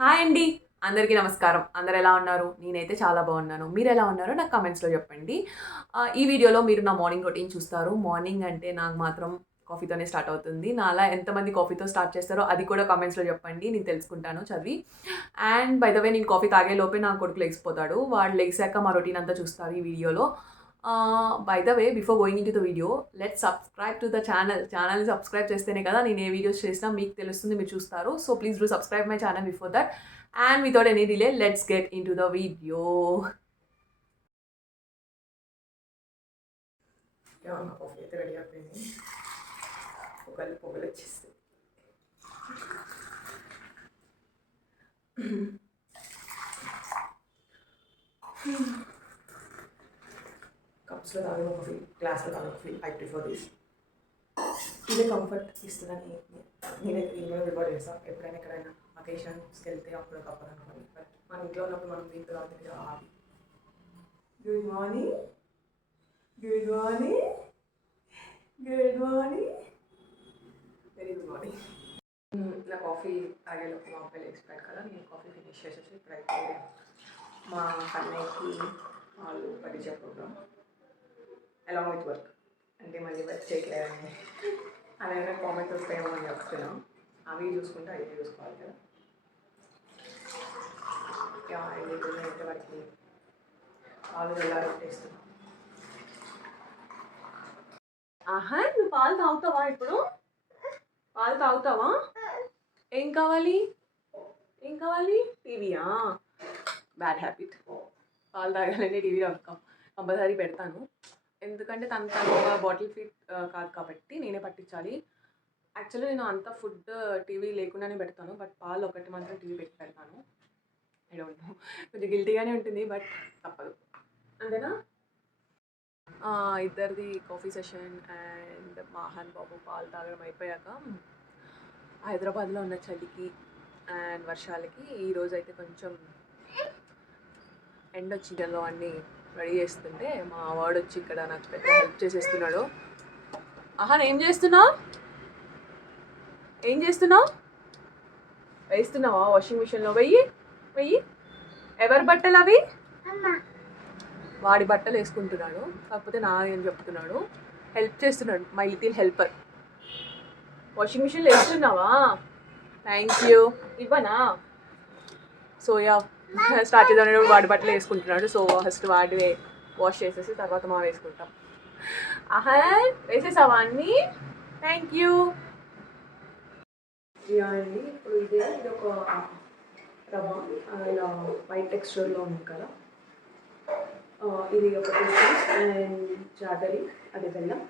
Hi అండి. అందరికీ నమస్కారం. అందరూ ఎలా ఉన్నారు? నేనైతే చాలా బాగున్నాను. మీరెలా ఉన్నారో నాకు కామెంట్స్‌లో చెప్పండి. ఈ వీడియోలో మీరు నా మార్నింగ్ రొటీన్ చూస్తారు. మార్నింగ్ అంటే నాకు మాత్రం కాఫీతోనే స్టార్ట్ అవుతుంది. నాలా ఎంతమంది కాఫీతో స్టార్ట్ చేస్తారో అది కూడా కామెంట్స్‌లో చెప్పండి. నేను తెలుసుకుంటాను చదివి. అండ్ బై ద వే నేను కాఫీ తాగే లోపే నా కొడుకు లెగిసిపోతాడు. వాడు లెగిసాక మా రొటీన్ అంతా చూస్తారు ఈ వీడియోలో. By the way before going into the video let's subscribe to the channel. ఛానల్‌ని సబ్స్క్రైబ్ చేస్తేనే కదా నేను ఏ వీడియోస్ చేసినా మీకు తెలుస్తుంది, మీరు చూస్తారు. So please do subscribe my channel before that. And without any delay, let's get into the video. నా కాఫీ అయితే రెడీ అయిపోయింది. పొగలు వచ్చేస్తుంది. కప్స్లో తాగే కాఫీ, గ్లాస్లో తాగే కాఫీ, ఐ ప్రిఫర్ దిస్. ఇదే కంఫర్ట్ ఇస్తుందని నేనైతే దీని ప్రిఫర్ చేస్తాను. ఎప్పుడైనా ఎక్కడైనా అకేషన్స్కి వెళ్తే అప్పుడు కప్పర్ అనుకోండి. బట్ మన ఇంట్లో ఉన్నప్పుడు మనం దీంతో తాగితే ఆవి. Good morning, good morning, good morning, very good morning. నా కాఫీ తాగేలోపు మా అబ్బాయిలు ఎక్స్పెక్ట్ కదా, నేను కాఫీ ఫినిష్ చేసేసి ఇప్పుడైతే మా కన్నయ్యకి వాళ్ళు పరిచయ ప్రోగ్రామ్ అలాంగ్ విత్ వర్క్ అంటే మళ్ళీ వర్క్ చేయట్లేదని అదేమైనా కామెంట్స్ వస్తాయేమో అని చెప్తున్నాం. అవి చూసుకుంటే అవి చూసుకోవాలి కదా. అయితే వాడికి పాలు వెళ్ళాలొట్టేస్తున్నాం. ఆహా, నువ్వు పాలు తాగుతావా? ఇప్పుడు పాలు తాగుతావా? ఏం కావాలి? ఏం కావాలి? టీవీయా? Bad habit. పాలు తాగాలంటే టీవీ కంపల్సరీ పెడతాను. ఎందుకంటే తను ఒక బాటిల్ ఫీట్ కాదు కాబట్టి నేనే పట్టించాలి. యాక్చువల్లీ నేను అంత ఫుడ్ టీవీ లేకుండానే పెడతాను, బట్ పాలు ఒకటి మాత్రం టీవీ పెట్టి పెడతాను. ఐ డోంట్ నో, కొంచెం గిల్టీగానే ఉంటుంది, బట్ తప్పదు. అంతేనా? ఇద్దరిది కాఫీ సెషన్ అండ్ మహాన్ బాబు పాలు తాగడం అయిపోయాక హైదరాబాద్లో ఉన్న చలికి అండ్ వర్షాలకి ఈరోజు అయితే కొంచెం ఎండ్ వచ్చిందో అన్నీ రెడీ చేస్తుంటే మా వాడు వచ్చి ఇక్కడ నాకు పెద్ద హెల్ప్ చేసేస్తున్నాడు. ఆహాన్, ఏం చేస్తున్నావు? ఏం చేస్తున్నావు? వేస్తున్నావా వాషింగ్ మిషన్లో? వెయ్యి. ఎవరి బట్టలు అవి? వాడి బట్టలు వేసుకుంటున్నాడు, కాకపోతే నా ఏం చెప్తున్నాడు, హెల్ప్ చేస్తున్నాడు. My little helper. వాషింగ్ మిషన్లో వేస్తున్నావా? Thank you. ఇవ్వనా? సోయా స్టార్ట్ చేద్దాం. వాడి బట్టలు వేసుకుంటున్నాడు. సో ఫస్ట్ వాడి వాష్ చేసేసి తర్వాత మా వేసుకుంటాం. ఆహా, వేసేసావా అన్నీ? Thank you. అండి ఇప్పుడు ఇది ఒక రవ్వ ఇలా వైట్ టెక్స్చర్లో ఉంది కదా, ఇది ఒక 2 స్పూన్స్ అండ్ జాగరి, అదే బెల్లం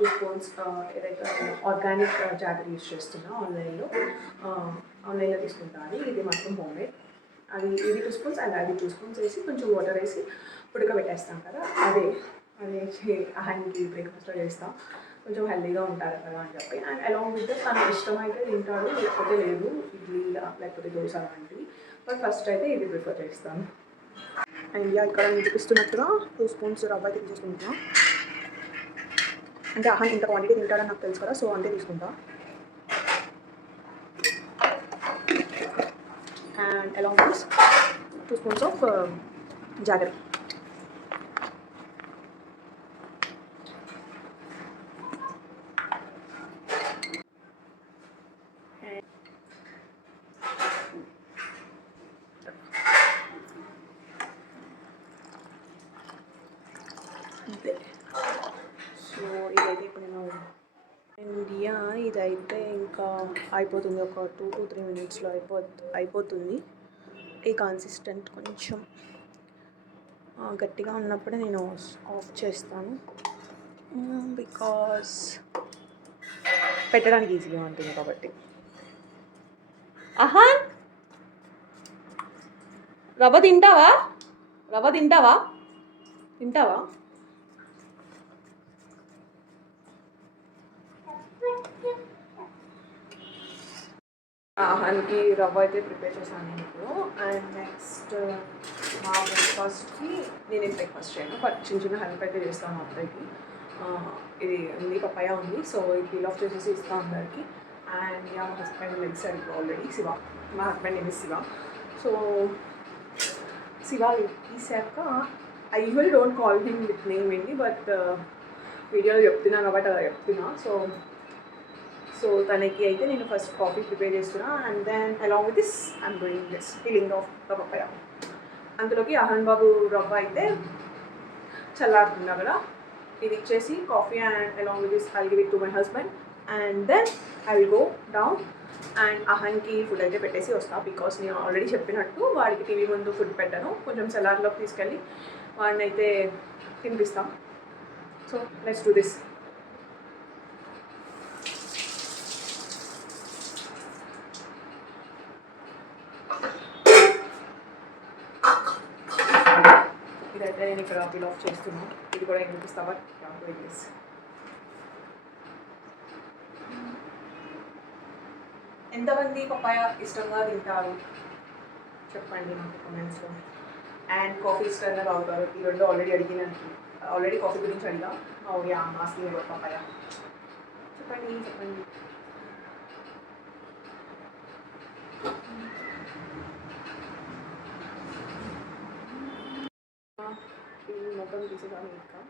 2 స్పూన్స్. ఏదైతే ఆర్గానిక్ జాగరి యూజ్ చేస్తున్నా ఆన్లైన్లో తీసుకుంటాను. ఇది మాత్రం హోమ్మేడ్. ఇది 2 స్పూన్స్ అండ్ అది 2 స్పూన్స్ వేసి కొంచెం వాటర్ వేసి ఉడకబెట్టేస్తాం కదా, అదే ఆయనకి బ్రేక్ఫాస్ట్లో చేస్తాం. కొంచెం హెల్దీగా ఉంటారు కదా అని చెప్పి. అండ్ అలాంగ్ విత్ తనకు ఇష్టమైతే తింటాడు, లేకపోతే లేదు, ఇడ్లీ లేకపోతే దోశ లాంటివి. బట్ ఫస్ట్ అయితే ఇది ప్రిఫర్ చేస్తాను. అండ్ ఇక్కడ నేను చూపిస్తున్నట్టుగా 2 స్పూన్స్ రవ్వ అయితే తీసుకుంటున్నా. అంటే ఆహా ఇంత క్వాంటిటీ తింటాడని నాకు తెలుసు కదా, సో అంతే తీసుకుంటా. And along with 2 spoons of jaggery. So ఇదైతే ఇప్పుడు నేను ఇండియా ఇదైతే ఇంకా అయిపోతుంది, ఒక 2 to 3 మినిట్స్లో అయిపోతుంది. ఈ కన్సిస్టెంట్ కొంచెం గట్టిగా ఉన్నప్పుడే నేను ఆఫ్ చేస్తాను, బికాస్ పెట్టడానికి ఈజీగా ఉంటుంది కాబట్టి. ఆహా, రవ్వ తింటావా? ఆహానికి రవ్వ అయితే ప్రిపేర్ చేశాను ఇప్పుడు. అండ్ నెక్స్ట్ మా బ్రేక్ఫాస్ట్కి నేనేం బ్రేక్ఫాస్ట్ చేయను, బట్ చిన్న హెల్ప్ అయితే చేస్తాను అబ్బాయికి. ఇది ఉంది, పప్పాయ ఉంది, సో ఇది పీల్ ఆఫ్ చేసేసి ఇస్తాను అందరికి. అండ్ యా మా హస్బెండ్ లెగ్సారు ఇప్పుడు ఆల్రెడీ శివ. మా husband name is Shiva. So Shiva తీసాక I usually don't call him with name ఏంటి, బట్ వీడియోలో చెప్తున్నా కాబట్టి అలా చెప్తున్నా. సో తనకి అయితే నేను ఫస్ట్ కాఫీ ప్రిపేర్ చేస్తున్నా, and then along with this I'm doing this peeling off the papaya. అందులోకి అహన్ బాబు రవ్వ అయితే చల్లారుతున్నా కదా, ఇది ఇచ్చేసి coffee and along with this I give it to my husband, and then I will go down and అహన్కి ఫుడ్ అయితే పెట్టేసి వస్తా. బికాస్ నేను ఆల్రెడీ చెప్పినట్టు వాడికి టీవీ ముందు ఫుడ్ పెట్టాను, కొంచెం సెలార్లోకి తీసుకెళ్ళి వాడిని అయితే తినిపిస్తాం. So let's do this. ఇదైతే నేను ఇక్కడ పిల్ ఆఫ్ చేస్తున్నాను, ఇది కూడా ఏం చూపిస్తావా డూయింగ్ దిస్. ఎంతమంది పపాయ ఇష్టంగా తింటారు చెప్పండి నాకు కామెంట్స్లో. అండ్ కాఫీ ఇష్టంగా తాగుతారు, ఈ రెండు ఆల్రెడీ అడిగినాను. ఆల్రెడీ కాఫీ గురించి అడిగా. Yeah asking about papaya. చెప్పండి. ఇది మొత్తం తీసేసాను, ఇంకా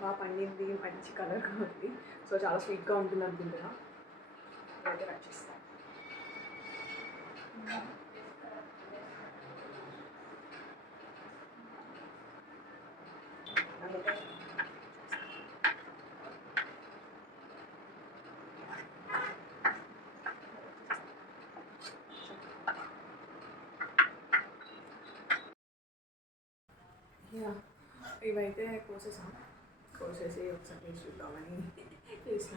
బాగా పండింది, మంచి కలర్గా ఉంది. సో చాలా స్వీట్గా ఉంటుంది అనుకుంటున్నా. అయితే కట్ చేస్తాను. ఇవైతే కోసేసి ఒకసారి టేస్ట్ చూద్దామని చేసిన.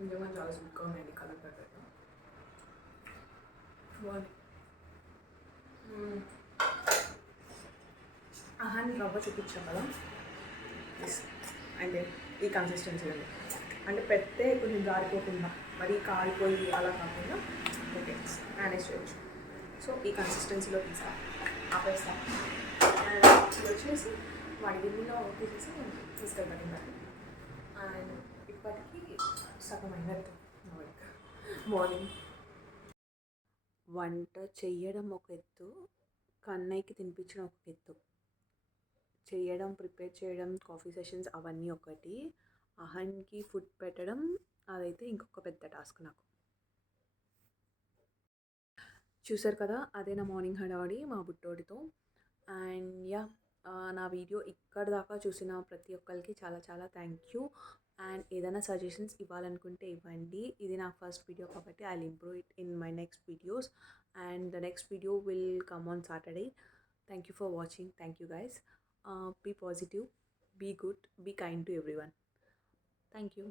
నిజంగా చాలా స్వీట్గా ఉన్నాయండి, కలర్ తగ్గట్టు బాగుంది. అహాన్ రవ్వ చూపించాం కదా, అంటే ఈ కన్సిస్టెన్సీ ఉంది. అంటే పెడితే కొంచెం జారిపోకుండా, మరీ కాలిపోయి అలా కాకుండా ఓకే మేనేజ్ చేయొచ్చు. సో ఈ కన్సిస్టెన్సీలో ఆపేస్తాను. అండ్ ఇది వచ్చేసి వాడి గిన్నెలో తీసేసి తీసుకెళ్తాను ఇందాక. అండ్ ఇప్పటికీ సగం అయినట్టు మార్నింగ్. వంట చెయ్యడం ఒక ఎత్తు, కన్నయ్యకి తినిపించడం ఒక ఎత్తు. చేయడం, ప్రిపేర్ చేయడం, కాఫీ సెషన్స్ అవన్నీ ఒకటి, అహన్కి ఫుడ్ పెట్టడం అదైతే ఇంకొక పెద్ద టాస్క్ నాకు. చూసారు కదా, అదే నా మార్నింగ్ హడావడి మా బుట్టోడితో. అండ్ యా నా వీడియో ఇక్కడ దాకా చూసిన ప్రతి ఒక్కరికి చాలా చాలా థ్యాంక్ యూ. అండ్ ఏదైనా సజెషన్స్ ఇవ్వాలనుకుంటే ఇవ్వండి. ఇది నా ఫస్ట్ వీడియో కాబట్టి I will improve it in my next videos. And the next video will come on Saturday. Thank you for watching. Thank you guys. Be positive, be good, be kind to everyone. Thank you.